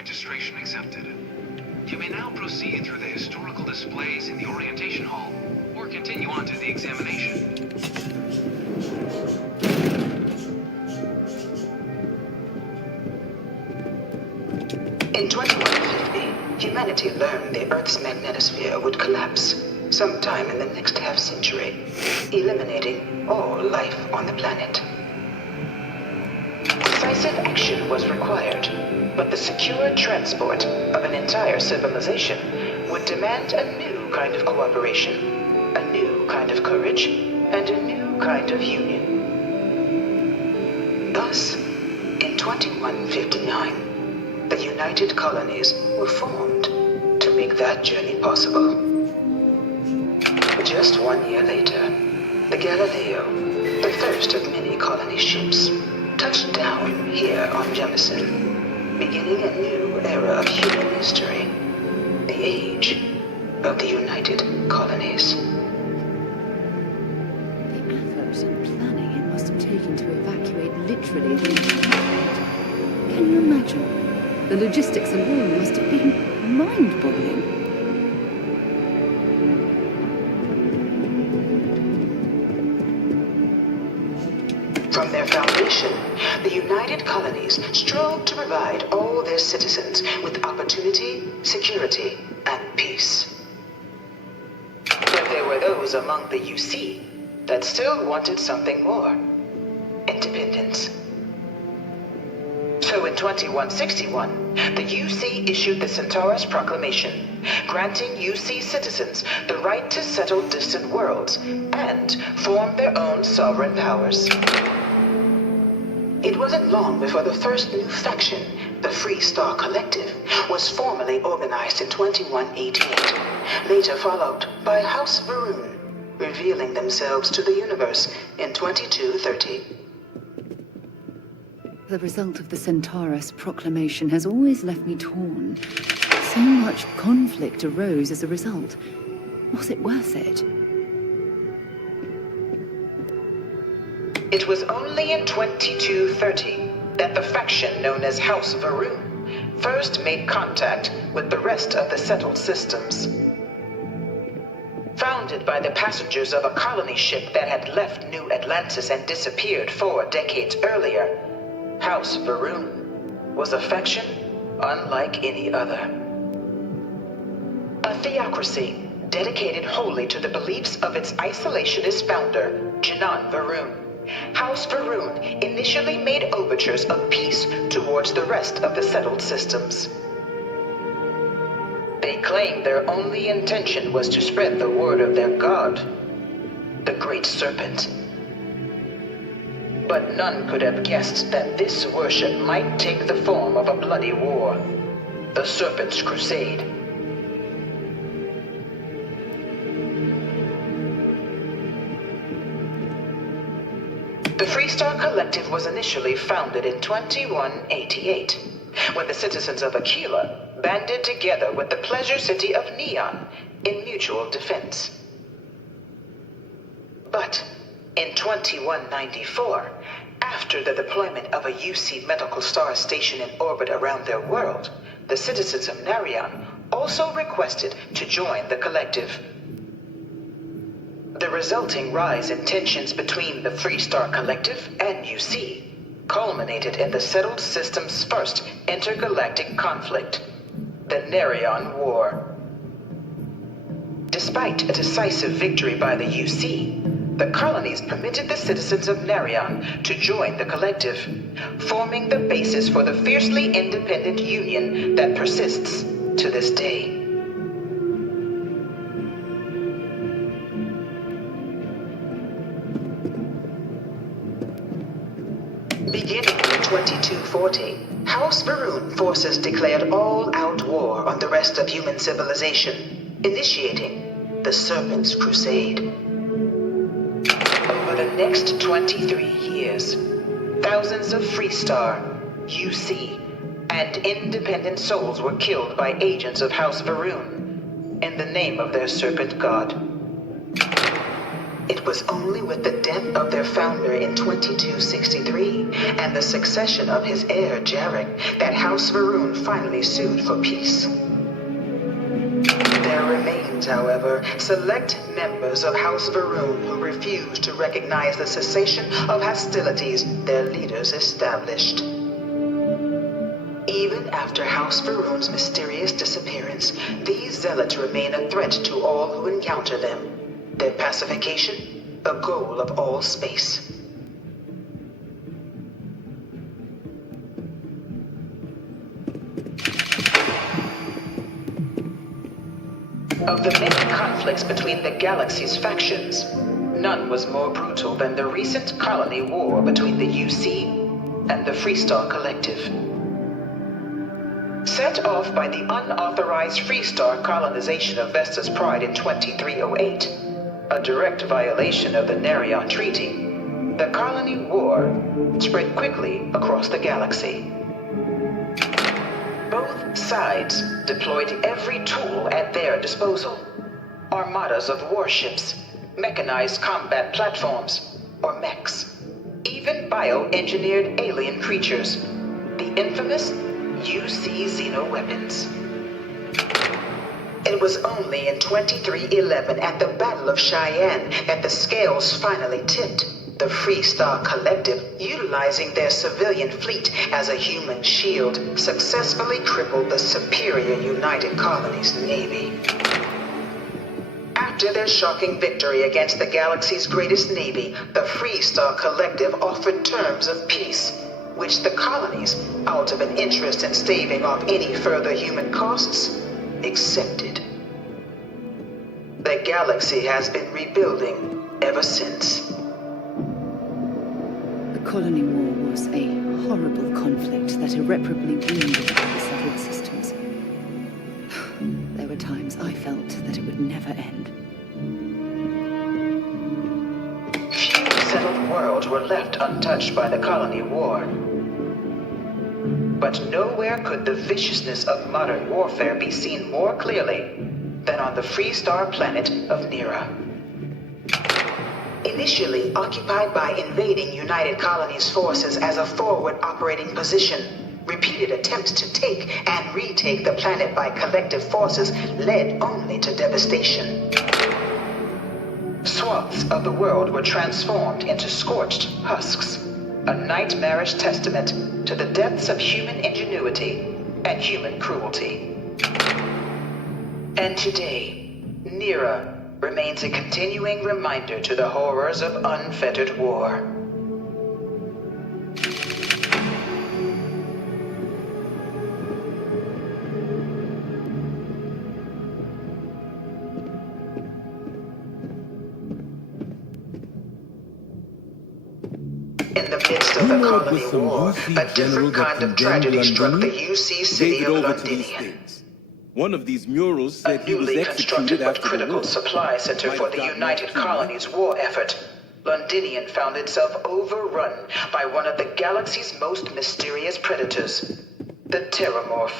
Registration accepted. You may now proceed through the historical displays in the orientation hall, or continue on to the examination. In 2150, humanity learned the Earth's magnetosphere would collapse sometime in the next half-century, eliminating all life on the planet. Decisive action was required, but the secure transport of an entire civilization would demand a new kind of cooperation, a new kind of courage, and a new kind of union. Thus, in 2159, the United Colonies were formed to make that journey possible. Just 1 year later, the Galileo, the first of many colony ships, touched down here on Jemison, beginning a new era of human history, the age of the United Colonies. The effort and planning it must have taken to evacuate literally the entire planet. Can you imagine? The logistics alone must have been mind-boggling. From their foundation, the United Colonies strove to provide all their citizens with opportunity, security, and peace. But there were those among the UC that still wanted something more: independence. So in 2161, the UC issued the Centaurus Proclamation, granting UC citizens the right to settle distant worlds and form their own sovereign powers. It wasn't long before the first new faction, the Free Star Collective, was formally organized in 2188, later followed by House Varun, revealing themselves to the universe in 2230. The result of the Centaurus Proclamation has always left me torn. So much conflict arose as a result. Was it worth it? It was only in 2230 that the faction known as House Varun first made contact with the rest of the settled systems. Founded by the passengers of a colony ship that had left New Atlantis and disappeared 4 decades earlier, House Varun was a faction unlike any other. A theocracy dedicated wholly to the beliefs of its isolationist founder, Janan Varun. House Varun initially made overtures of peace towards the rest of the settled systems. They claimed their only intention was to spread the word of their god, the Great Serpent. But none could have guessed that this worship might take the form of a bloody war, the Serpent's Crusade. The Free Star Collective was initially founded in 2188, when the citizens of Aquila banded together with the pleasure city of Neon in mutual defense. But in 2194, after the deployment of a UC medical star station in orbit around their world, the citizens of Narion also requested to join the collective. The resulting rise in tensions between the Free Star Collective and UC culminated in the settled system's first intergalactic conflict, the Narion War. Despite a decisive victory by the UC, the colonies permitted the citizens of Narion to join the collective, forming the basis for the fiercely independent union that persists to this day. Beginning in 2240, House Varun forces declared all-out war on the rest of human civilization, initiating the Serpent's Crusade. Over the next 23 years, thousands of Free Star, UC, and independent souls were killed by agents of House Varun in the name of their serpent god. It was only with the death of their founder in 2263 and the succession of his heir, Jarek, that House Varun finally sued for peace. There remains, however, select members of House Varun who refuse to recognize the cessation of hostilities their leaders established. Even after House Varun's mysterious disappearance, these zealots remain a threat to all who encounter them. Their pacification, a goal of all space. Of the many conflicts between the galaxy's factions, none was more brutal than the recent colony war between the UC and the Freestar Collective. Set off by the unauthorized Freestar colonization of Vesta's Pride in 2308, a direct violation of the Nerion Treaty, the colony war spread quickly across the galaxy. Both sides deployed every tool at their disposal. Armadas of warships, mechanized combat platforms, or mechs, even bioengineered alien creatures, the infamous UC xeno-weapons. It was only in 2311 at the Battle of Cheyenne that the scales finally tipped. The Freestar Collective, utilizing their civilian fleet as a human shield, successfully crippled the superior United Colonies Navy. After their shocking victory against the galaxy's greatest navy, the Freestar Collective offered terms of peace, which the colonies, out of an interest in staving off any further human costs, accepted. The galaxy has been rebuilding ever since. The Colony War was a horrible conflict that irreparably wounded the settled systems. There were times I felt that it would never end. Few settled worlds were left untouched by the Colony War. But nowhere could the viciousness of modern warfare be seen more clearly than on the Freestar planet of Nera. Initially occupied by invading United Colonies forces as a forward operating position, repeated attempts to take and retake the planet by collective forces led only to devastation. Swaths of the world were transformed into scorched husks, a nightmarish testament to the depths of human ingenuity and human cruelty. And today, Nera remains a continuing reminder to the horrors of unfettered war. In the midst of the Colony War, a different kind of tragedy struck the UC city of Londinian. One of these murals said he was Newly executed constructed but after the critical war. supply center for the United Colonies war effort, Londinian found itself overrun by one of the galaxy's most mysterious predators, the Terramorph.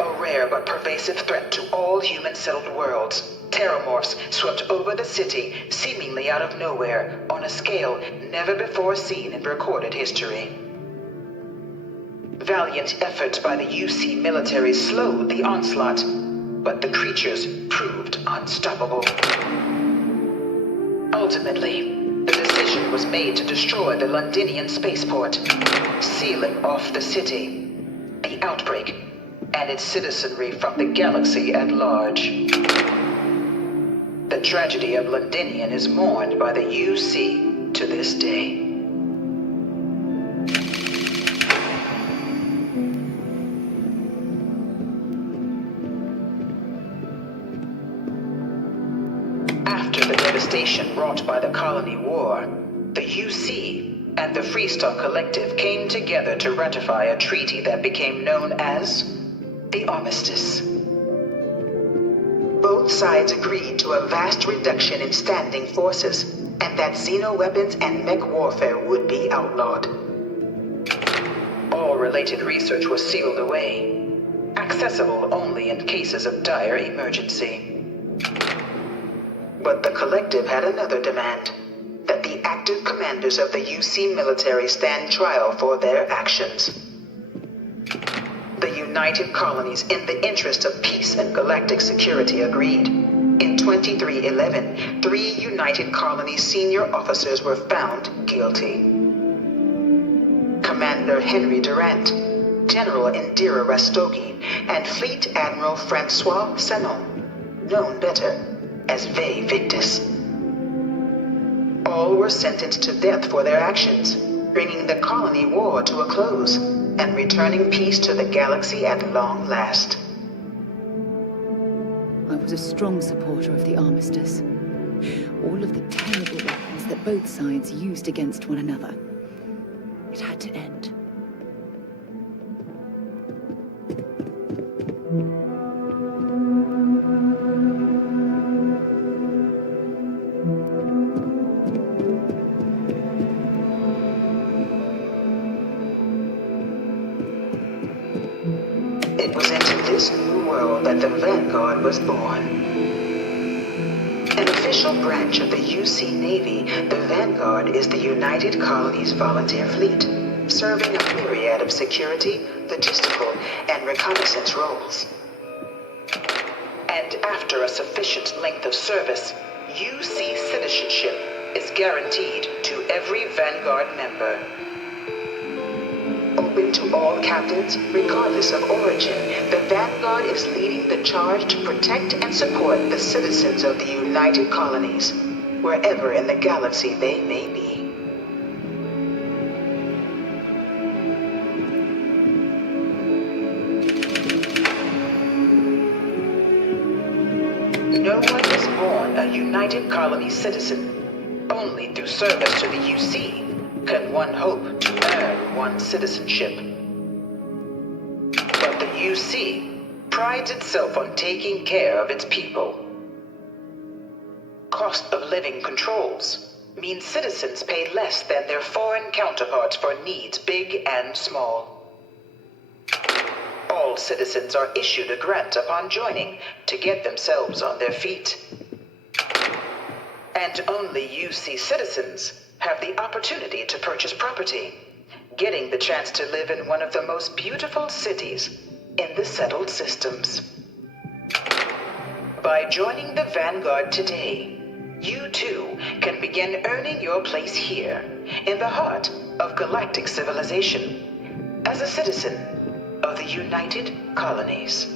A rare but pervasive threat to all human-settled worlds, Terramorphs swept over the city, seemingly out of nowhere, on a scale never before seen in recorded history. Valiant efforts by the UC military slowed the onslaught, but the creatures proved unstoppable. Ultimately, the decision was made to destroy the Londinian spaceport, sealing off the city, the outbreak, and its citizenry from the galaxy at large. The tragedy of Londinian is mourned by the UC to this day. After the devastation wrought by the Colony War, the UC and the Freestar Collective came together to ratify a treaty that became known as the Armistice. Both sides agreed to a vast reduction in standing forces, and that xeno-weapons and mech warfare would be outlawed. All related research was sealed away, accessible only in cases of dire emergency. But the Collective had another demand, that the active commanders of the UC military stand trial for their actions. The United Colonies, in the interest of peace and galactic security, agreed. In 2311, 3 United Colonies senior officers were found guilty. Commander Henry Durant, General Indira Rastogi, and Fleet Admiral Francois Sanon, known better as Ve Victus. All were sentenced to death for their actions, bringing the colony war to a close and returning peace to the galaxy at long last. I was a strong supporter of the armistice. All of the terrible weapons that both sides used against one another. It had to end. It was into this new world that the Vanguard was born. An official branch of the UC Navy, the Vanguard is the United Colonies Volunteer Fleet, serving a myriad of security, logistical, and reconnaissance roles. And after a sufficient length of service, UC citizenship is guaranteed to every Vanguard member. Open to all captains, regardless of origin, the Vanguard is leading the charge to protect and support the citizens of the United Colonies, wherever in the galaxy they may be. No one is born a United Colony citizen. Only through service to the UC can one hope to earn one's citizenship. But the UC prides itself on taking care of its people. Cost of living controls mean citizens pay less than their foreign counterparts for needs big and small. All citizens are issued a grant upon joining to get themselves on their feet. And only UC citizens have the opportunity to purchase property, getting the chance to live in one of the most beautiful cities in the settled systems. By joining the Vanguard today, you too can begin earning your place here, in the heart of galactic civilization, as a citizen of the United Colonies.